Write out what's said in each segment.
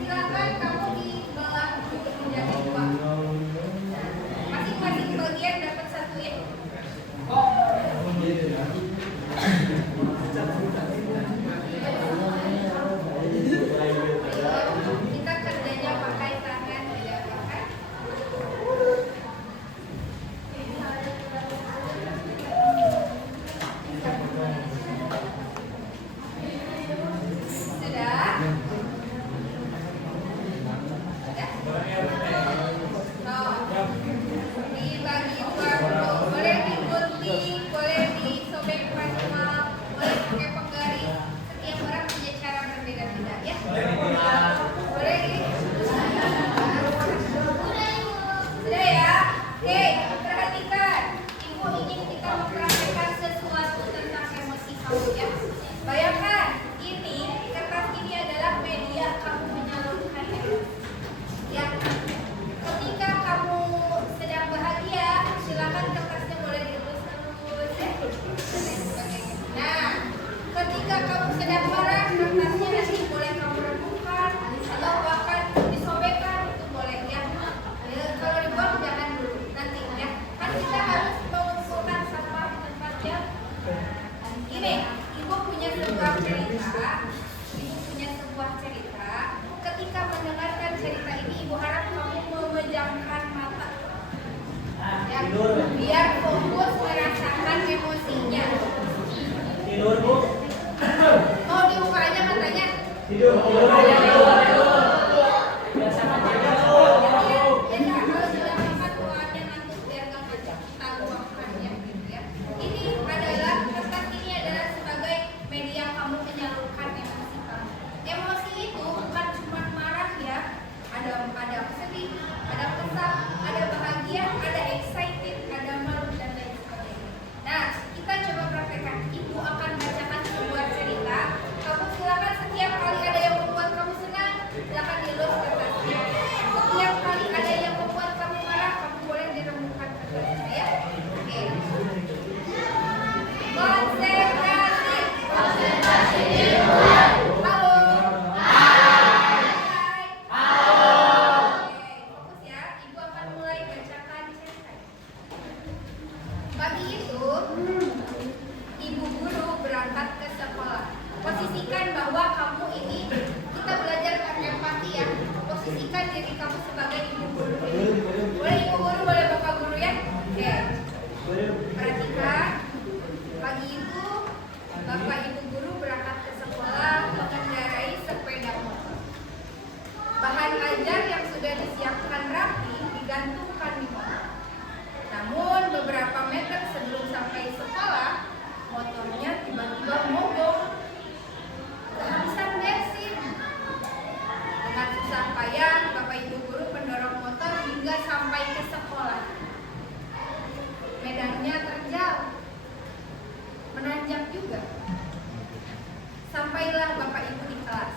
silakan kamu dibelah menjadi dua. Masing-masing bagian dapat satu ya. Kita kerjanya pakai tangan ya kan? Bayangkan, kertas ini adalah media kamu menyalurkan emosi. Ya, ketika kamu sedang bahagia, silakan kertasnya boleh dilurus-lurus ya. Nah, ketika kamu sedang marah, kertasnya nanti boleh kamu renungkan atau bahkan disobekkan, itu boleh ya. Kalau dibuang jangan dulu nanti ya. Kan kita harus mengumpulkan sampah di tempat yang gini. Ibu punya sebuah cerita. Ketika mendengarkan cerita ini, ibu harap kamu memejamkan mata ya, biar fokus merasakan emosinya. Tidur bu? Mau dibuka aja matanya? Tidur. Ada sedih, ada kesal, ada bahagia, ada excited, ada malu dan lain sebagainya. Nah, kita coba praktekkan. Ibu akan bacakan sebuah cerita. Kamu silakan setiap kali ada yang membuat kamu senang, silakan dilus kertasnya. Setiap kali ada yang membuat kamu marah, kamu boleh dirembukan kertasnya ya. Oke. Konsentrasi. Konsentrasi dimulai. Halo. Pagi itu, ibu guru berangkat ke sekolah. Posisikan bahwa kamu ini, kita belajar empati ya. Posisikan diri kamu sebagai ibu guru. Boleh ibu guru, boleh bapak guru ya. Oke. Perhatikan, pagi itu bapak ibu guru berangkat ke sekolah mengendarai sepeda motor. Bahan ajar yang sudah disiapkan rapi digantungkan di motor. Namun beberapa meter sebelum sampai sekolah, motornya tiba-tiba mogok, kehabisan bensin. Dengan susah payah, bapak ibu guru mendorong motor hingga sampai ke sekolah. Medannya terjal, menanjak juga. Sampailah bapak ibu di kelas.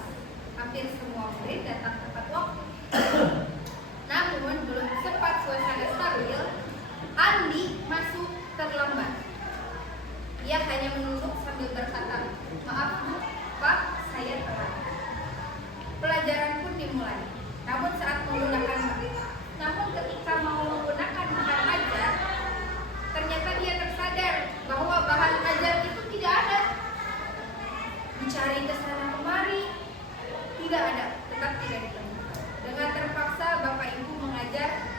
Hampir semua murid datang tepat waktu. Namun belum sempat suasana stabil, Andi masuk terlambat. Ia hanya menunduk sambil berkata, "Maaf Bu, Pak, saya telat." Pelajaran pun dimulai. Namun ketika mau menggunakan bahan ajar, ternyata dia tersadar bahwa bahan ajar itu tidak ada. Mencari ke sana kemari, tidak ada, tetap tidak ditemukan. Dengan terpaksa Bapak Ibu mengajar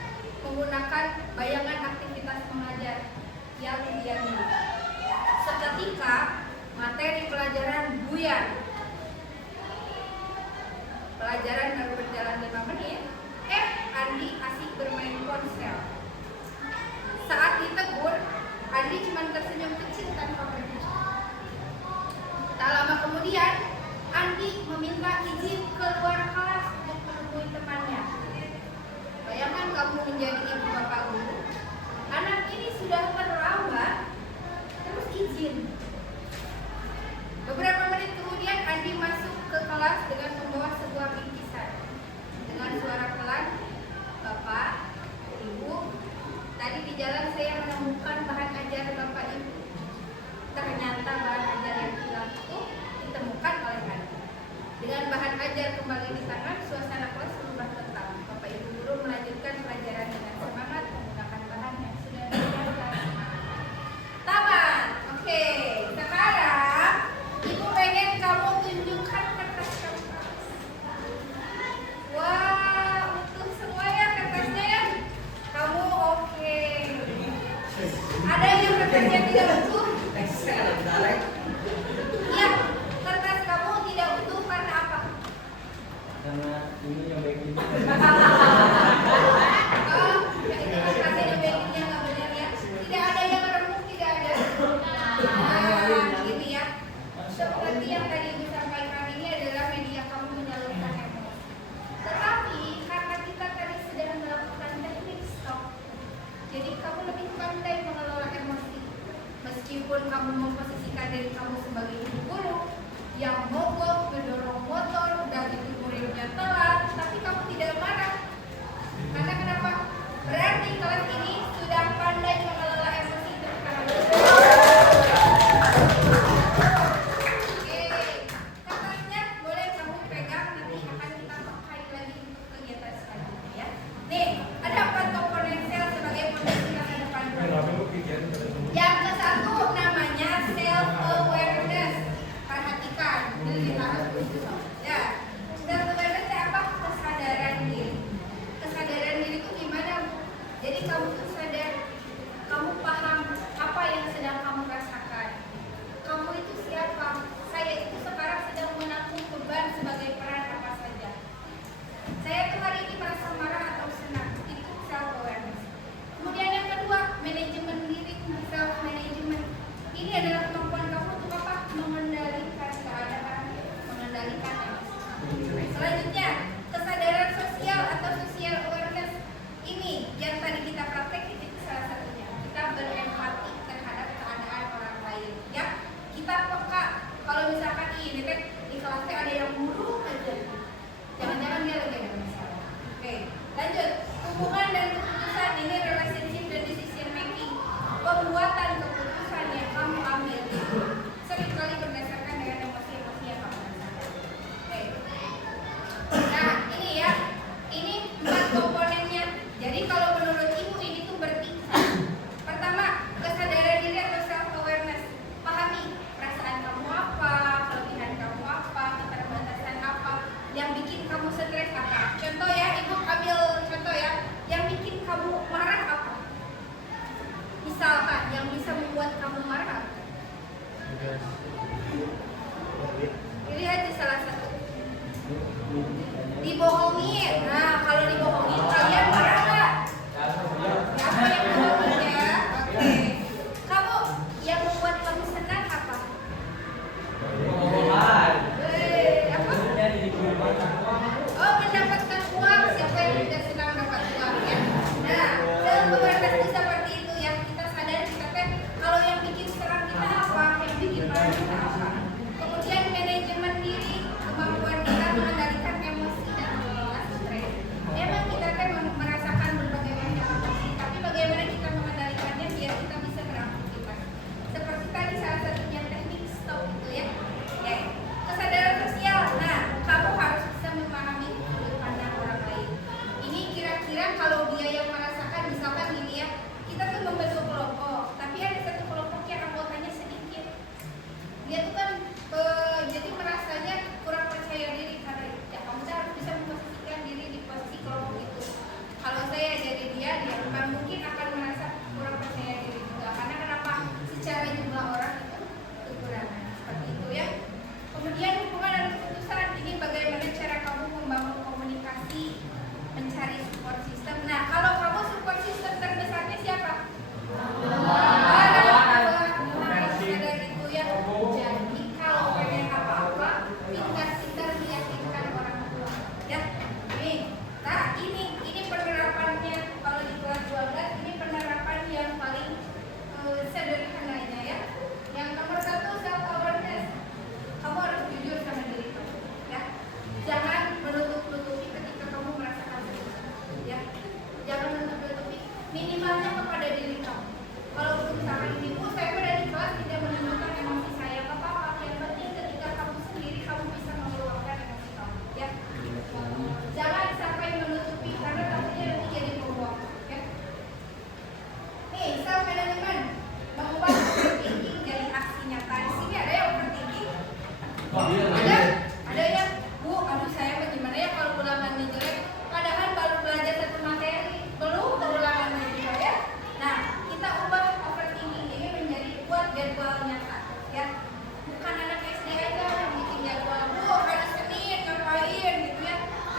menggunakan bayangan aktivitas mengajar yang dia miliki. Seketika materi pelajaran buyar. Pelajaran baru berjalan 5 menit, Andi asik bermain ponsel. Saat ditegur, Andi cuma tersenyum kecil tanpa berbicara. Tak lama kemudian, Andi meminta izin keluar kelas untuk menemui temannya. Bayangkan kamu menjadi ibu bapak guru, anak ini sudah terlambat, terus izin. Beberapa menit kemudian Karena ini nyobain. Oh, ya itu rasanya backingnya nggak benar ya. Tidak ada yang remuk, tidak ada. Nah, gitu ya. Seperti yang tadi Ibu sampaikan, ini adalah media kamu menyalurkan emosi. Tetapi karena kita tadi sedang melakukan teknik stop, jadi kamu lebih pandai mengelola emosi. Meskipun kamu memposisikan diri kamu sebagai ibu guru yang mogok mendorong motor, udah gitu muridnya telat, tapi kamu tidak marah. Karena kenapa? Berarti kelas ini sudah pandai mengelola emosi terkadang. Oke, kertasnya boleh kamu pegang, nanti akan kita pakai lagi untuk kegiatan selanjutnya ya. Nih, ada 4 komponen sel sebagai fondasi masa depan. Yang ke satu namanya self awareness. Perhatikan, jadi harus ya. Self awareness itu apa? Kesadaran diri. Kesadaran diri itu gimana? Jadi kamu tuh sadar, kamu paham apa yang sedang kamu rasakan. Kamu itu siapa? Saya itu sekarang sedang menanggung beban sebagai peran apa saja. Saya tuh hari ini merasa marah atau senang. Itu self awareness. Kemudian yang kedua, manajemen diri, self management. Ini adalah kemampuan kamu untuk apa? Mengendalikan keadaan, mengendalikan emosi. Selanjutnya, kesadaran sosial atau social awareness. Ini yang tadi kita praktek, itu salah satunya. Kita berempati terhadap keadaan orang lain. Ya, kita peka. Kalau misalkan ini di kelasnya ada yang buruk aja, jangan-jangan dia lagi ada masalah. Oke, lanjut. Hubungan dan keputusan, ini relationship dan decision making. Pembuatan keputusan yang kamu ambil itu seringkali berdasarkan dengan emosi-emosi yang kamu rasakan. Oke. Nah, ini ya. Ini 4 komponennya. Jadi kalau menurut Ibu ini tuh bertingkat. Pertama, kesadaran diri atau self awareness. Pahami perasaan kamu apa, kelebihan kamu apa, keterbatasan apa, yang bikin kamu stres apa. Contoh ya, Ibu ambil contoh ya, yang bikin kamu marah apa? Misalkan yang bisa membuat kamu marah apa? Pilih aja salah satu. Dibohongin. Nah, kalau dibohongin kalian marah nggak? Siapa yang bohongin ya? Oke. Kamu yang membuat kamu senang apa? Apa? Oh, mendapatkan uang. Siapa yang tidak senang dapat uang ya? Nah, self awareness itu seperti itu ya. Kita sadar kita kan kalau yang bikin serang kita apa, yang bikin marah kita apa. Kemudian manajemen diri, kemampuan kita mengendalikan emosi dan mengelola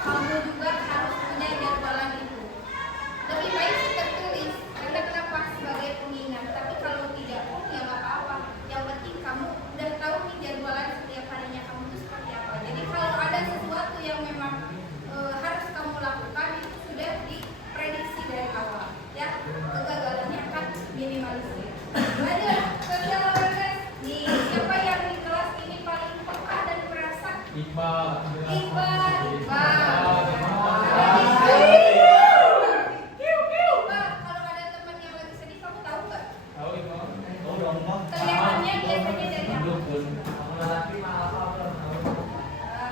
kamu juga harus punya jadwalan itu. Lebih baik sih tertulis, karena kenapa sebagai pengingat. Tapi kalau tidak pun ya nggak apa-apa. Yang penting kamu udah tahu nih jadwalan setiap harinya kamu itu seperti apa. Jadi kalau ada sesuatu yang memang harus kamu lakukan itu sudah diprediksi dari awal, ya kegagalannya akan minimalisir. Lanjut, sosial awareness. Nih, siapa yang di kelas ini paling peka dan merasa? Iqbal. Iqbal. Kalau ada teman yang lagi sedih, kamu tahu nggak? Tahu Iqbal? Tahu dong, Bang. Kelihatannya biasanya dari apa? Lelaki maaf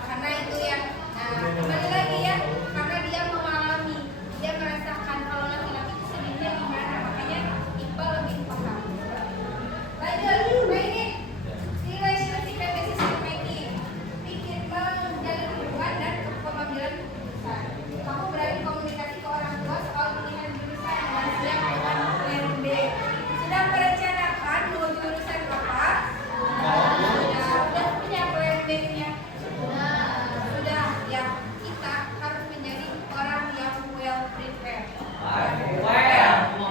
Karena itu ya. Nah, kembali lagi ya, karena dia mengalami, dia merasakan kalau laki-laki itu sedihnya gimana, makanya Iqbal lebih paham. Lanjut, ini relationship and decision making. Pikir menjalin hubungan dan pengambilan keputusan. Kamu berani komunikasi ke orang tua soal pilihan jurusan dan siap dengan plan B. Sudah merencanakan mau jurusan apa? Sudah punya plan B-nya. Sudah ya, kita harus menjadi orang yang well prepared.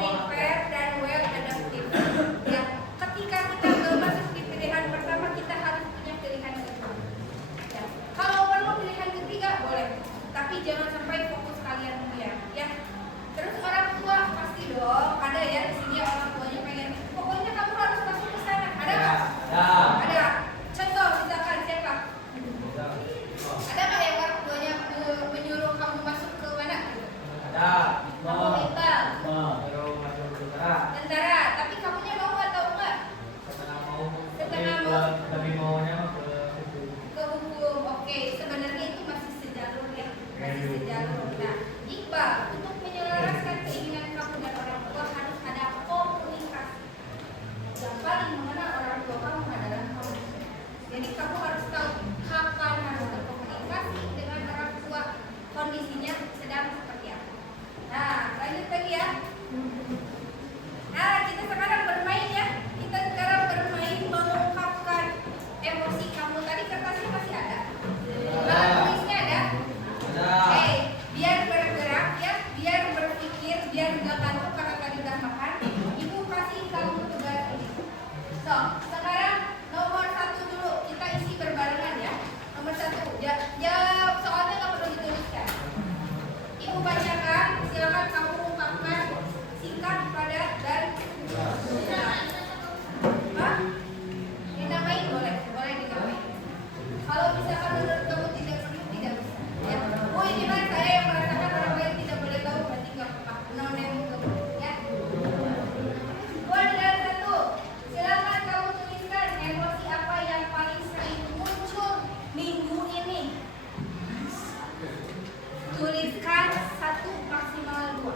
Prepare dan well adaptive. Ya, ketika kita belum masuk di pilihan pertama, kita harus punya pilihan kedua. Ya, kalau perlu pilihan ketiga boleh, tapi jangan sampai fokus kalian dia. Ya, terus orang tua pasti dong ada ya di sini orang tuanya pengen, pokoknya kamu harus masuk ke sana. Ada nggak? Ada. Contoh misalkan siapa? Ada nggak yang orang tuanya menyuruh kamu masuk ke mana? Kamu Iqbal, tentara, tapi kamunya mau atau enggak? Setengah mau. Tapi maunya Ke hukum. Oke, sebenarnya itu masih sejalur ya, masih sejalur. Nah, Iqbal, untuk menyelaraskan keinginan kamu dan orang tua harus ada komunikasi. Yang paling mengenal orang tua kamu adalah kamu. Jadi kamu harus tahu kapan harus berkomunikasi dengan orang tua, kondisinya sedang seperti apa. Nah, lanjut lagi ya. Nah, kita sekarang bermain ya. Kita sekarang bermain mengungkapkan emosi kamu. Tadi kertasnya masih ada? Alat tulisnya ada? Biar bergerak ya, biar berpikir, biar nggak kantuk karena tadi udah makan. Ibu kasih kamu tugas ini. So, sekarang nomor 1 dulu kita isi berbarengan ya. Nomor 1, jawab soalnya nggak perlu dituliskan. Ibu bacakan, silakan kamu ungkapkan singkat, padat dan Hah? Dinamain boleh, boleh dinamain. Kalau misalkan menurut kamu tidak perlu, tidak bisa. Ya. Oh ini kan saya yang merasakan orang lain tidak boleh tahu, berarti nggak apa-apa. No name kamu, ya. 2 dan 1. Silakan kamu tuliskan emosi apa yang paling sering muncul minggu ini. Tuliskan 1 maksimal 2.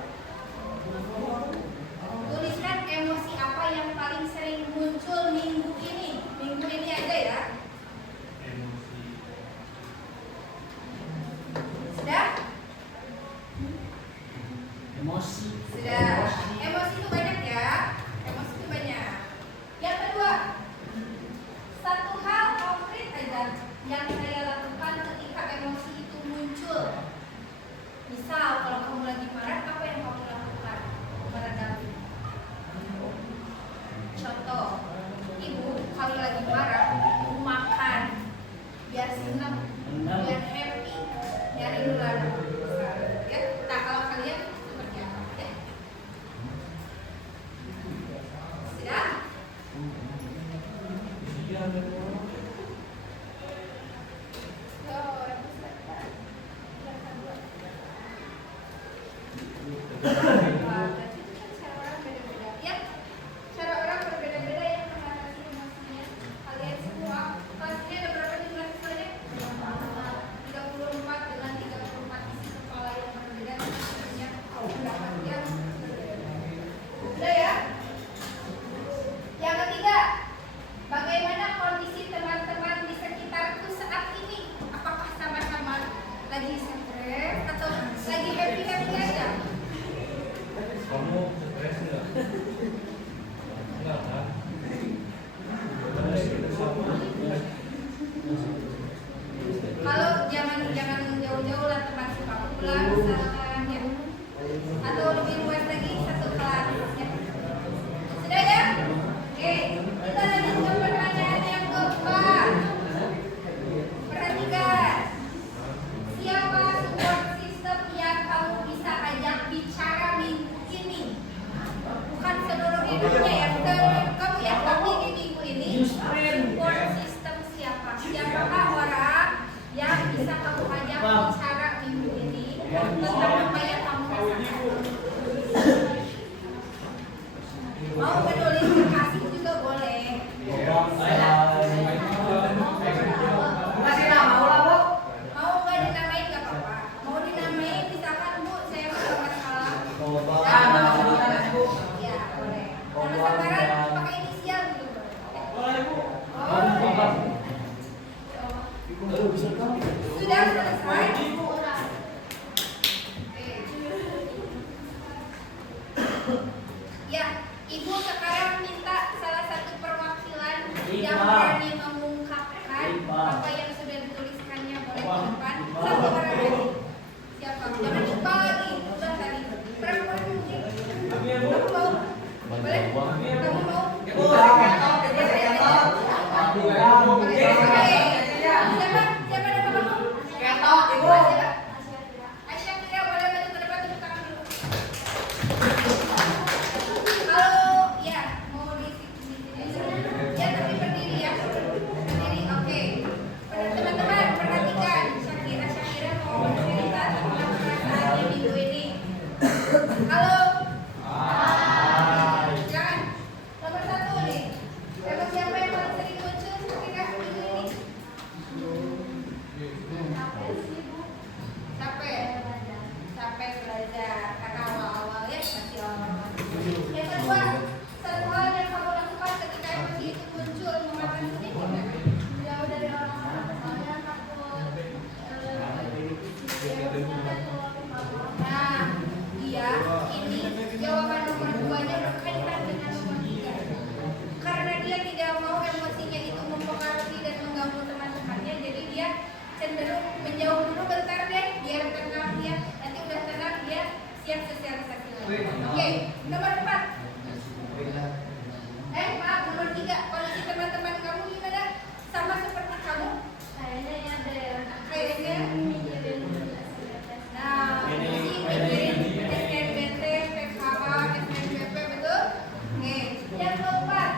Tuliskan emosi apa yang paling sering muncul minggu ini. Minggu ini aja ya. Sudah? emosi. Sudah. Emosi itu banyak ya. Emosi itu banyak. Yang kedua, 1 hal konkret aja yang saya lakukan ketika emosi itu muncul. Misal kalau kamu lagi marah, apa yang kamu lakukan? Meredapi. Contoh, ibu kalau lagi marah, ibu makan biar senang, biar happy, nyari nulana. Ya, nah kalau kalian seperti apa? Ya. Sudah? Cara orang berbeda-beda yang mengatasi emosinya. Kalian semua pastinya ada berapa jumlah siswanya? 34 dengan 34 isi kepala yang berbeda, tentunya pendapat yang berbeda. Sudah ya? Yang ketiga, bagaimana kondisi teman-teman di sekitarku saat ini? Apakah sama-sama lagi stres atau lagi happy-happy aja? tentang apa yang kamu rasakan. Mau menulis kasih juga boleh. Kasih nama lah, Bu. Mau nggak dinamain nggak apa-apa. Mau dinamain misalkan Bu, saya mau masalah. Nama sebutan, Bu. Ya boleh. Nama samaran pakai inisial gitu boleh. Boleh, Bu. Sudah selesai. Ya, Ibu sekarang minta salah satu perwakilan yang berani mengungkapkan apa yang sudah dituliskannya boleh ke depan. Satu orang aja. Siapa? Jangan lupa lagi. Udah tadi. Perempuan mungkin. Kamu mau? Boleh? Kamu mau? Siapa? Siapa nama kamu? Ketok, Ibu. Siapa? Aisyah Kira, boleh maju ke depan, tepuk tangan dulu. Halo, ya, mau di sini. Ya, tapi berdiri ya. Berdiri, oke. Teman-teman, perhatikan. Syakira mau bercerita tentang perasaannya minggu ini. Halo. Silakan. Nomor 1 nih. Siapa yang paling sering muncul ketika minggu ini? Capek belajar karena awal-awal ya masih awal-awal. Yang kedua, satu hal yang kamu lakukan ketika emosi itu muncul memakan sedikit nggak? Jauh dari orang-orang, soalnya takut. Nah, iya, ini jawaban nomor 2-nya berkaitan dengan nomor 3. Karena dia tidak mau emosinya itu mempengaruhi dan mengganggu teman-temannya, jadi dia cenderung menjauh dulu bentar deh, biar tenang dia. Nanti udah tenang dia siap sosialisasi lagi. Oke, nomor 4. Maaf, nomor 3. Kondisi teman-teman kamu gimana? Sama seperti kamu? Kayaknya. Nah, mikirin SNBT, PKH, SNBP, betul? Oke, yang keempat.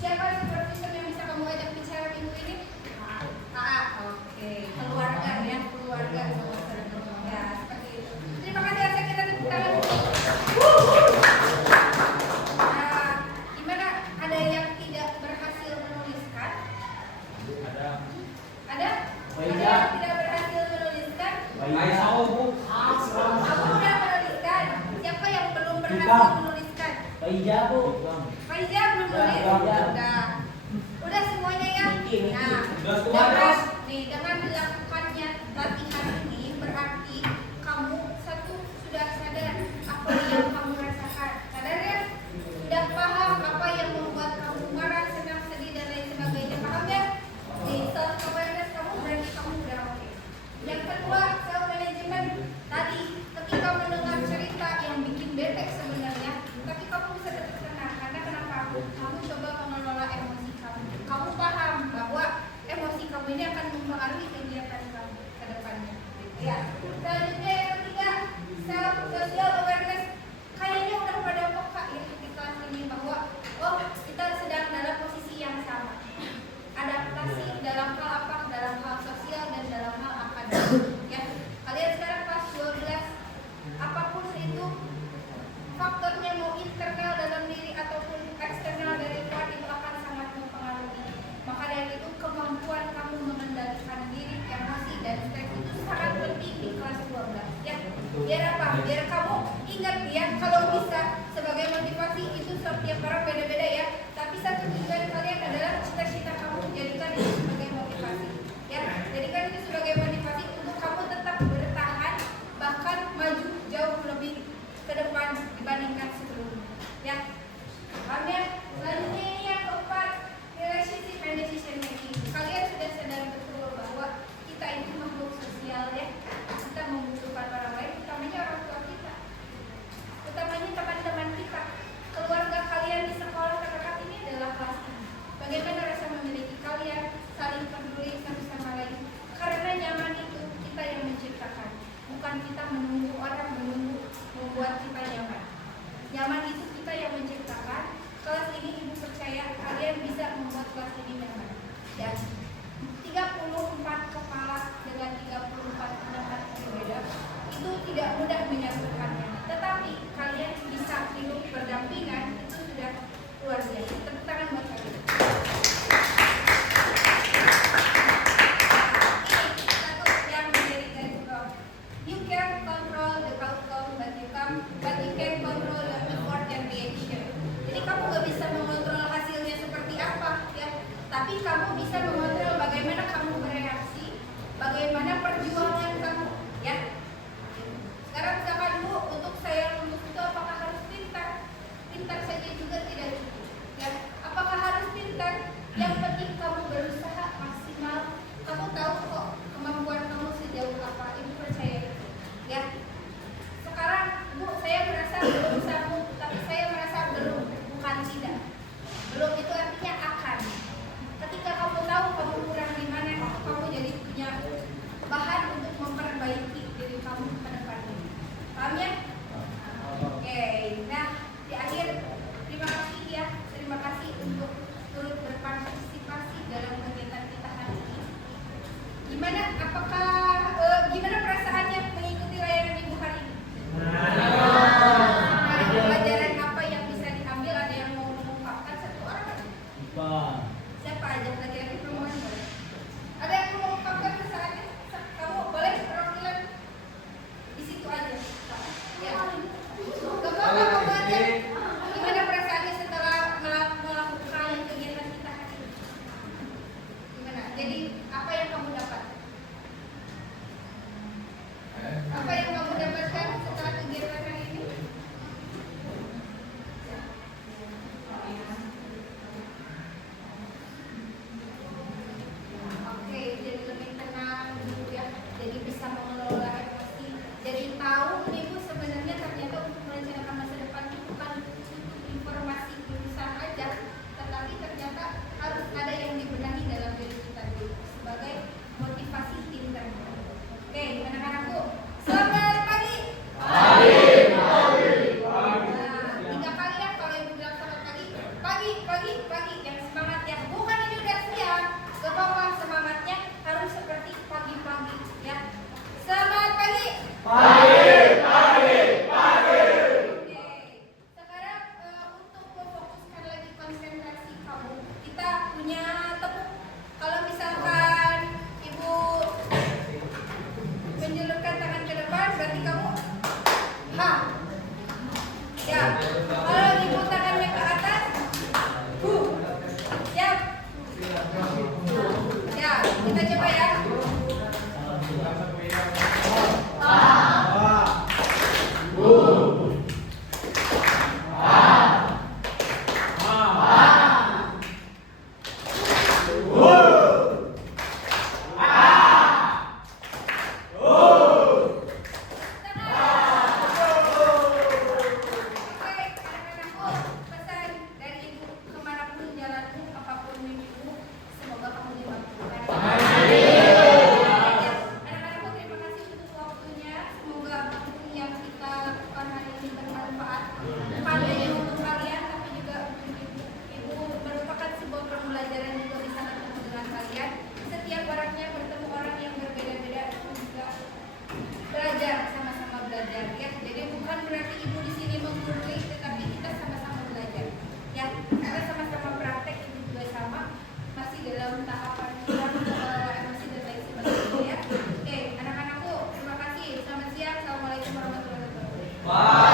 Siapa supervisor yang bisa kamu ajak bicara minggu ini? Oke, keluarga ya, keluarga. Ya, seperti itu. Terima kasih atas kita tepuk tangan. Nah, gimana? Ada yang tidak berhasil menuliskan? Ada? Ada yang tidak berhasil menuliskan? Aku udah menuliskan. Siapa yang belum berhasil menuliskan? Faiza, Bu. Faiza belum nulis? Udah semuanya ya? Nah, dengan dilakukannya latihan ini berarti kamu sudah sadar apa yang kamu rasakan. Sadar ya? Sudah paham apa yang membuat kamu marah, senang, sedih, dan lain sebagainya. Paham ya? Di self awareness kamu berarti kamu udah oke. Yang kedua, self management. Tadi ketika mendengar cerita yang bikin bete sebenarnya, tapi kamu bisa tetap tenang. Karena kenapa? Kamu coba mengelola emosi kamu. Kamu paham bahwa emosi kamu ini akan mempengaruhi kegiatan kamu ke depannya. Ya. Selanjutnya yang ketiga, self social awareness. Kayaknya udah pada peka ya di kelas ini bahwa kita sedang dalam posisi yang sama. Adaptasi dalam hal apa? Dalam hal sosial dan dalam hal akademik. Ya. Kalian sekarang kelas 12. Apapun itu faktornya mau internal dalam diri ataupun eksternal dari luar itu akan sangat mempengaruhi. Maka dari itu kemampuan kamu mengendalikan diri, emosi dan stres itu sangat penting di kelas 12 ya. Biar apa? Biar kamu ingat ya, kalau bisa sebagai motivasi itu setiap orang beda-beda ya. Tapi satu tujuan kalian adalah cita-cita kamu, jadikan itu sebagai motivasi ya. Jadikan itu sebagai motivasi untuk kamu tetap bertahan, bahkan maju jauh lebih ke depan dibandingkan sebelumnya ya. Paham ya? Selanjutnya ini yang keempat, relationship and decision making. Kalian sudah sadar betul bahwa kita itu makhluk sosial ya. Kita membutuhkan orang lain, utamanya orang tua kita, utamanya teman-teman kita. Keluarga kalian di sekolah terdekat ini adalah kelas ini. Bagaimana rasa memiliki kalian, saling peduli satu sama lain. Karena nyaman itu kita yang menciptakan, bukan kita menunggu orang membuat kita nyaman. Nyaman itu kita yang menciptakan. Kelas ini ibu percaya kalian bisa membuat kelas ini nyaman ya. 34 kepala dengan 34 pendapat berbeda itu tidak mudah menyatukannya. Tetapi kalian bisa hidup berdampingan, itu sudah luar biasa. Tepuk tangan buat kalian. You can control the outcome, but you can control the effort and reaction. Jadi kamu gak bisa mengontrol hasilnya seperti apa, ya. Tapi kamu bisa mengontrol bagaimana kamu bereaksi, bagaimana perjuangan kamu, ya. Sekarang misalkan Bu, untuk saya lulus itu apakah harus pintar? Pintar saja juga tidak cukup, ya. Apakah harus pintar? Yang penting kamu berusaha maksimal. Kamu tahu kok kemampuan kamu sejauh apa. Ibu percaya, ya. Sekarang Bu, saya merasa belum sanggup, tapi saya merasa belum, bukan tidak. Belum itu artinya akan. Ketika kamu tahu kamu kurang di mana, kamu jadi punya bahan untuk memperbaiki diri kamu ke depannya. Paham ya? Oke. Nah, di akhir terima kasih ya. Terima kasih untuk turut berpartisipasi dalam kegiatan kita hari ini. Gimana? Gimana perasaannya mengikuti layanan Ibu hari ini? Ada pelajaran apa yang bisa diambil? Ada yang mau mengungkapkan satu orang? Siapa aja lagi perempuan boleh? Ada yang mau mengungkapkan perasaannya? Kamu boleh perwakilan di situ aja. Ya. Gak apa-apa kamu aja. Gimana perasaannya setelah melakukan kegiatan kita hari ini? Gimana? Jadi apa yang kamu dapat? Apa yang kamu dapatkan setelah kegiatan hari ini? Oke, jadi lebih tenang gitu ya. Jadi bisa mengelola emosi. Jadi tahu nih Bu, sebenarnya ternyata untuk merencanakan masa depan itu bukan cukup informasi tulisan aja, tetapi ternyata harus ada yang dibenahi dalam diri kita dulu sebagai motivasi tim tertentu. Oke, anak-anakku, selamat pagi. Nah, 3 kali ya kalau Ibu bilang selamat pagi. Pagi, yang semangat ya. Bukan ini udah siang. Gak apa-apa, semangatnya harus seperti pagi-pagi ya. Selamat pagi. Oke. Sekarang untuk memfokuskan lagi konsentrasi kamu, kita punya tepuk. Kalau misalkan Ibu menjulurkan tangan ke depan, berarti kamu ha. Ya. Kalau Ibu tangannya ke atas, hu. Siap. Ya, kita coba ya. Wow.